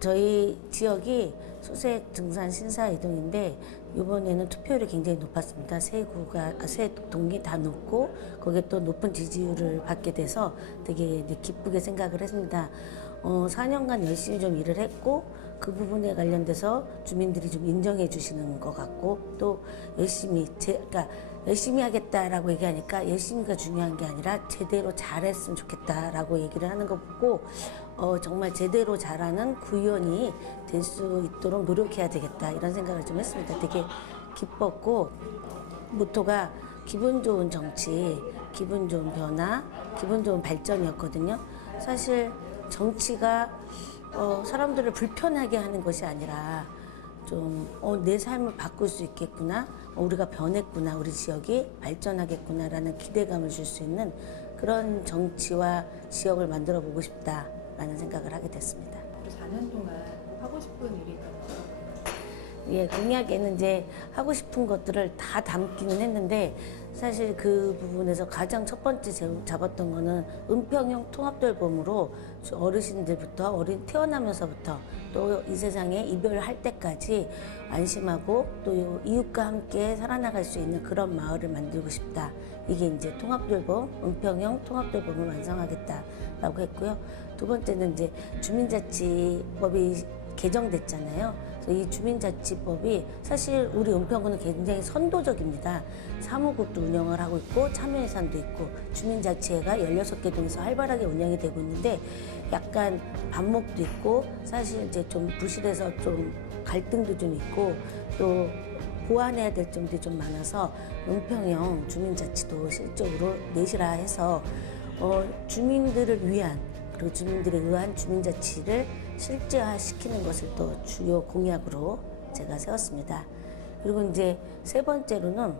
저희 지역이 수색 등산 신사이동인데 이번에는 투표율이 굉장히 높았습니다. 세 동이 다 높고 거기에 또 높은 지지율을 받게 돼서 되게 기쁘게 생각을 했습니다. 4년간 열심히 좀 일을 했고 그 부분에 관련돼서 주민들이 좀 인정해 주시는 것 같고 또 열심히 그러니까 열심히 하겠다라고 얘기하니까 열심히가 중요한 게 아니라 제대로 잘했으면 좋겠다라고 얘기를 하는 거 보고 정말 제대로 잘하는 구의원이 될 수 있도록 노력해야 되겠다 이런 생각을 좀 했습니다. 되게 기뻤고 모토가 기분 좋은 정치, 기분 좋은 변화, 기분 좋은 발전이었거든요. 사실 정치가 사람들을 불편하게 하는 것이 아니라 좀 내 삶을 바꿀 수 있겠구나, 우리가 변했구나, 우리 지역이 발전하겠구나라는 기대감을 줄 수 있는 그런 정치와 지역을 만들어 보고 싶다라는 생각을 하게 됐습니다. 4년 동안 꼭 하고 싶은 일이 있다면 예, 공약에는 이제 하고 싶은 것들을 다 담기는 했는데 사실 그 부분에서 가장 첫 번째 잡았던 거는 은평형 통합돌봄으로 어르신들부터 태어나면서부터 또 이 세상에 이별할 때까지 안심하고 또 이웃과 함께 살아나갈 수 있는 그런 마을을 만들고 싶다. 이게 이제 통합돌봄, 은평형 통합돌봄을 완성하겠다라고 했고요. 두 번째는 이제 주민자치법이 개정됐잖아요. 그래서 이 주민자치법이 사실 우리 은평구는 굉장히 선도적입니다. 사무국도 운영을 하고 있고 참여예산도 있고 주민자치회가 16개 동에서 활발하게 운영이 되고 있는데 약간 반목도 있고 사실 이제 좀 부실해서 좀 갈등도 좀 있고 또 보완해야 될 점들이 좀 많아서 은평형 주민자치도 실적으로 내실화해서 주민들을 위한 그리고 주민들에 의한 주민자치를 실제화시키는 것을 또 주요 공약으로 제가 세웠습니다. 그리고 이제 세 번째로는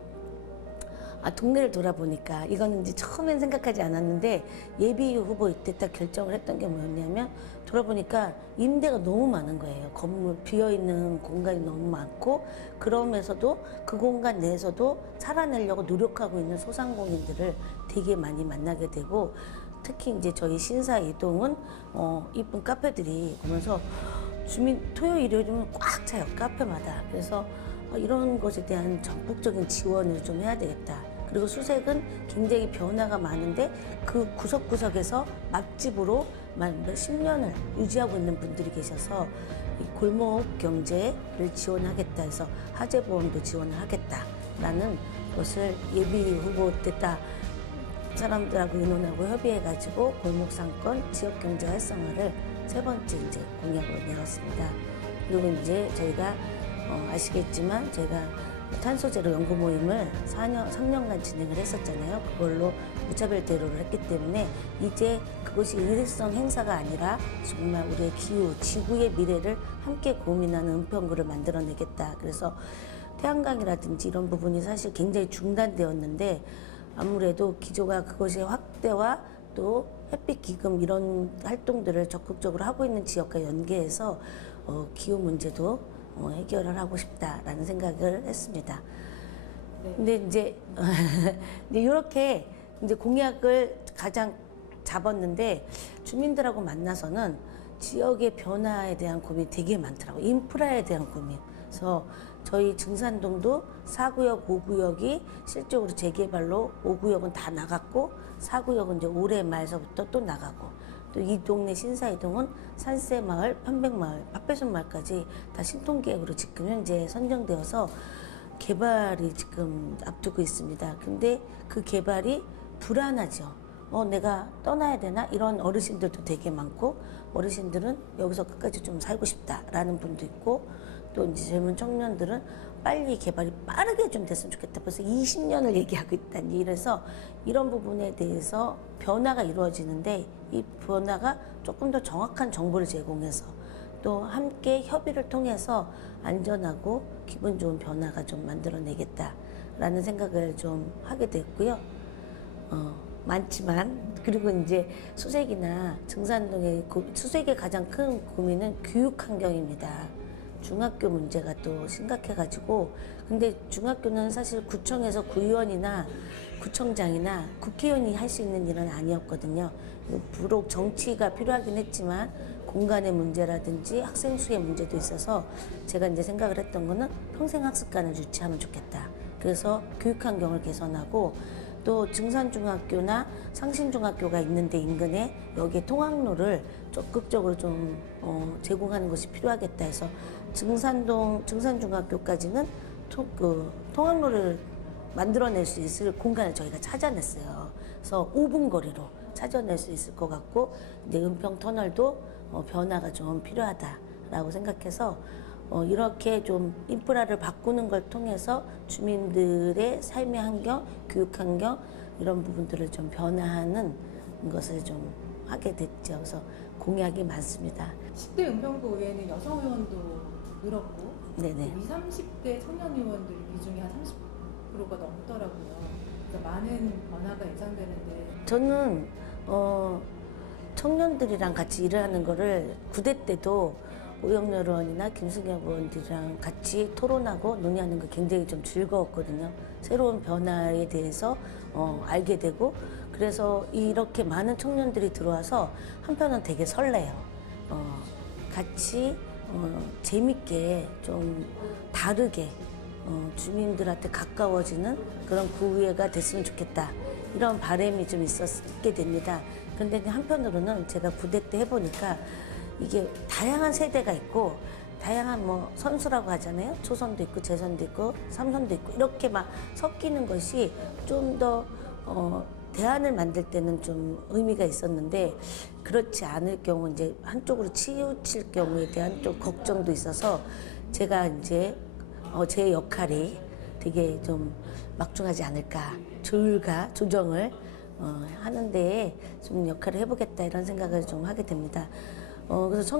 동네를 돌아보니까 이거는 이제 처음엔 생각하지 않았는데 예비 후보 이때 딱 결정을 했던 게 뭐였냐면 돌아보니까 임대가 너무 많은 거예요. 건물 비어있는 공간이 너무 많고 그러면서도 그 공간 내에서도 살아내려고 노력하고 있는 소상공인들을 되게 많이 만나게 되고 특히 이제 저희 신사 이동은 이쁜 카페들이 오면서 토요일 일요일이면 꽉 차요, 카페마다. 그래서 이런 것에 대한 전폭적인 지원을 좀 해야 되겠다. 그리고 수색은 굉장히 변화가 많은데 그 구석구석에서 맛집으로 몇십 년을 유지하고 있는 분들이 계셔서 이 골목 경제를 지원하겠다 해서 화재보험도 지원을 하겠다라는 것을 예비 후보 때 딱 사람들하고 의논하고 협의해가지고 골목상권 지역경제 활성화를 세 번째 이제 공약으로 내었습니다. 그리고 이제 저희가 아시겠지만 제가 탄소제로 연구 모임을 3년간 진행을 했었잖아요. 그걸로 무차별 대로를 했기 때문에 이제 그것이 일회성 행사가 아니라 정말 우리의 기후, 지구의 미래를 함께 고민하는 은평구를 만들어내겠다. 그래서 태양광이라든지 이런 부분이 사실 굉장히 중단되었는데 아무래도 기조가 그것의 확대와 또 햇빛 기금 이런 활동들을 적극적으로 하고 있는 지역과 연계해서 기후 문제도 해결을 하고 싶다라는 생각을 했습니다. 네. 근데 이제 이렇게 이제 공약을 가장 잡았는데 주민들하고 만나서는 지역의 변화에 대한 고민이 되게 많더라고요. 인프라에 대한 고민. 그래서 저희 증산동도 4구역, 5구역이 실적으로 재개발로 5구역은 다 나갔고 4구역은 이제 올해 말서부터 또 나가고 또 이 동네 신사이동은 산세마을, 편백마을, 팥배순마을까지 다 신통계획으로 지금 현재 선정되어서 개발이 지금 앞두고 있습니다. 근데 그 개발이 불안하죠. 내가 떠나야 되나? 이런 어르신들도 되게 많고 어르신들은 여기서 끝까지 좀 살고 싶다라는 분도 있고 또 이제 젊은 청년들은 빨리 개발이 빠르게 좀 됐으면 좋겠다. 벌써 20년을 얘기하고 있다니. 이래서 이런 부분에 대해서 변화가 이루어지는데 이 변화가 조금 더 정확한 정보를 제공해서 또 함께 협의를 통해서 안전하고 기분 좋은 변화가 좀 만들어내겠다라는 생각을 좀 하게 됐고요. 많지만 그리고 이제 수색이나 증산동의 수색의 가장 큰 고민은 교육 환경입니다. 중학교 문제가 또 심각해가지고 근데 중학교는 사실 구청에서 구의원이나 구청장이나 국회의원이 할 수 있는 일은 아니었거든요. 비록 정치가 필요하긴 했지만 공간의 문제라든지 학생 수의 문제도 있어서 제가 이제 생각을 했던 거는 평생 학습관을 유치하면 좋겠다. 그래서 교육 환경을 개선하고 또 증산중학교나 상신중학교가 있는데 인근에 여기에 통학로를 적극적으로 좀 제공하는 것이 필요하겠다 해서 증산중학교까지는 통학로를 만들어낼 수 있을 공간을 저희가 찾아냈어요. 그래서 5분 거리로 찾아낼 수 있을 것 같고 이제 은평 터널도 변화가 좀 필요하다라고 생각해서 이렇게 좀 인프라를 바꾸는 걸 통해서 주민들의 삶의 환경, 교육 환경 이런 부분들을 좀 변화하는 것을 좀 하게 됐죠. 그래서 공약이 많습니다. 10대 은평구 의회는 여성 의원도 늘었고 네네. 20, 30대 청년 의원들이 비중이 한 30%가 넘더라고요. 그래서 많은 변화가 예상되는데 저는 청년들이랑 같이 일을 하는 거를 9대 때도 오영렬 의원이나 김승엽 의원들이랑 같이 토론하고 논의하는 거 굉장히 좀 즐거웠거든요. 새로운 변화에 대해서 알게 되고 그래서 이렇게 많은 청년들이 들어와서 한편은 되게 설레요. 같이 재밌게 좀 다르게 주민들한테 가까워지는 그런 구의회가 됐으면 좋겠다. 이런 바람이 좀 있게 됩니다. 그런데 한편으로는 제가 9대 때 해보니까 이게 다양한 세대가 있고 다양한 뭐 선수라고 하잖아요. 초선도 있고 재선도 있고 삼선도 있고 이렇게 막 섞이는 것이 좀 더 대안을 만들 때는 좀 의미가 있었는데 그렇지 않을 경우 이제 한쪽으로 치우칠 경우에 대한 좀 걱정도 있어서 제가 이제 제 역할이 되게 좀 막중하지 않을까 조율과 조정을 하는 데에 좀 역할을 해보겠다 이런 생각을 좀 하게 됩니다. 그래서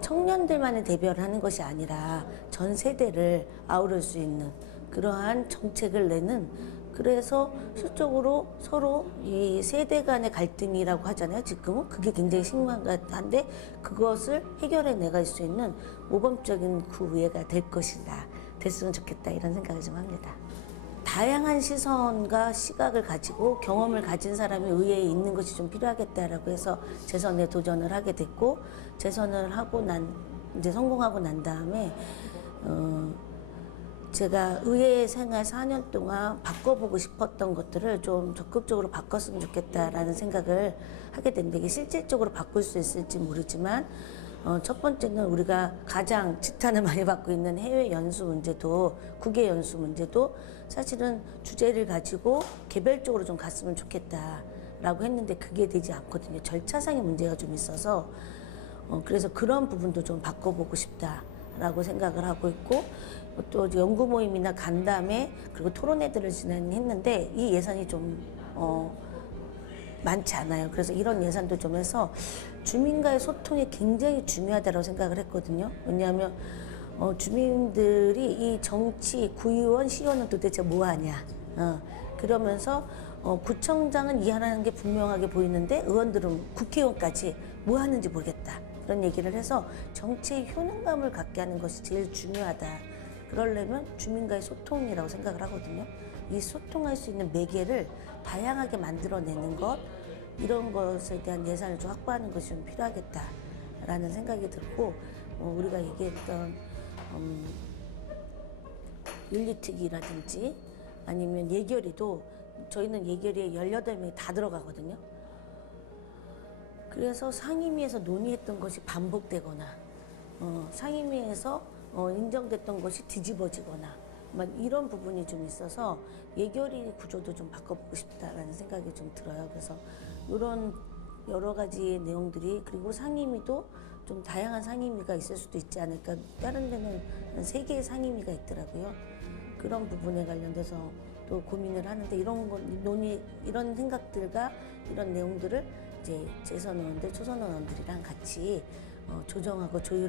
청년들만의 대변을 하는 것이 아니라 전 세대를 아우를 수 있는 그러한 정책을 내는 그래서 실적으로 서로 이 세대 간의 갈등이라고 하잖아요. 지금은 그게 굉장히 심각한데 그것을 해결해 나갈 수 있는 모범적인 구의회가 될 것이다. 됐으면 좋겠다 이런 생각을 좀 합니다. 다양한 시선과 시각을 가지고 경험을 가진 사람이 의회에 있는 것이 좀 필요하겠다라고 해서 재선에 도전을 하게 됐고 재선을 하고 이제 성공하고 난 다음에 제가 의회 생활 4년 동안 바꿔보고 싶었던 것들을 좀 적극적으로 바꿨으면 좋겠다라는 생각을 하게 됩니다. 이게 실질적으로 바꿀 수 있을지 모르지만 첫 번째는 우리가 가장 지탄을 많이 받고 있는 해외 연수 문제도 국외 연수 문제도 사실은 주제를 가지고 개별적으로 좀 갔으면 좋겠다라고 했는데 그게 되지 않거든요. 절차상의 문제가 좀 있어서 그래서 그런 부분도 좀 바꿔보고 싶다라고 생각을 하고 있고 또 연구 모임이나 간담회 그리고 토론회들을 진행했는데 이 예산이 좀 많지 않아요. 그래서 이런 예산도 좀 해서 주민과의 소통이 굉장히 중요하다고 생각을 했거든요. 왜냐하면 주민들이 이 정치, 구의원, 시의원은 도대체 뭐 하냐. 그러면서 구청장은 이해하는 게 분명하게 보이는데 의원들은 국회의원까지 뭐 하는지 모르겠다. 그런 얘기를 해서 정치의 효능감을 갖게 하는 것이 제일 중요하다. 그러려면 주민과의 소통이라고 생각을 하거든요. 이 소통할 수 있는 매개를 다양하게 만들어내는 것 이런 것에 대한 예산을 좀 확보하는 것이 좀 필요하겠다라는 생각이 들고 우리가 얘기했던 윤리특위라든지 아니면 예결위도 저희는 예결위에 18명이 다 들어가거든요. 그래서 상임위에서 논의했던 것이 반복되거나 상임위에서 인정됐던 것이 뒤집어지거나 이런 부분이 좀 있어서 예결위 구조도 좀 바꿔보고 싶다라는 생각이 좀 들어요. 그래서 이런 여러 가지 내용들이 그리고 상임위도 좀 다양한 상임위가 있을 수도 있지 않을까. 다른 데는 3개의 상임위가 있더라고요. 그런 부분에 관련돼서 또 고민을 하는데 이런 생각들과 이런 내용들을 이제 재선 의원들, 초선 의원들이랑 같이 조정하고 조율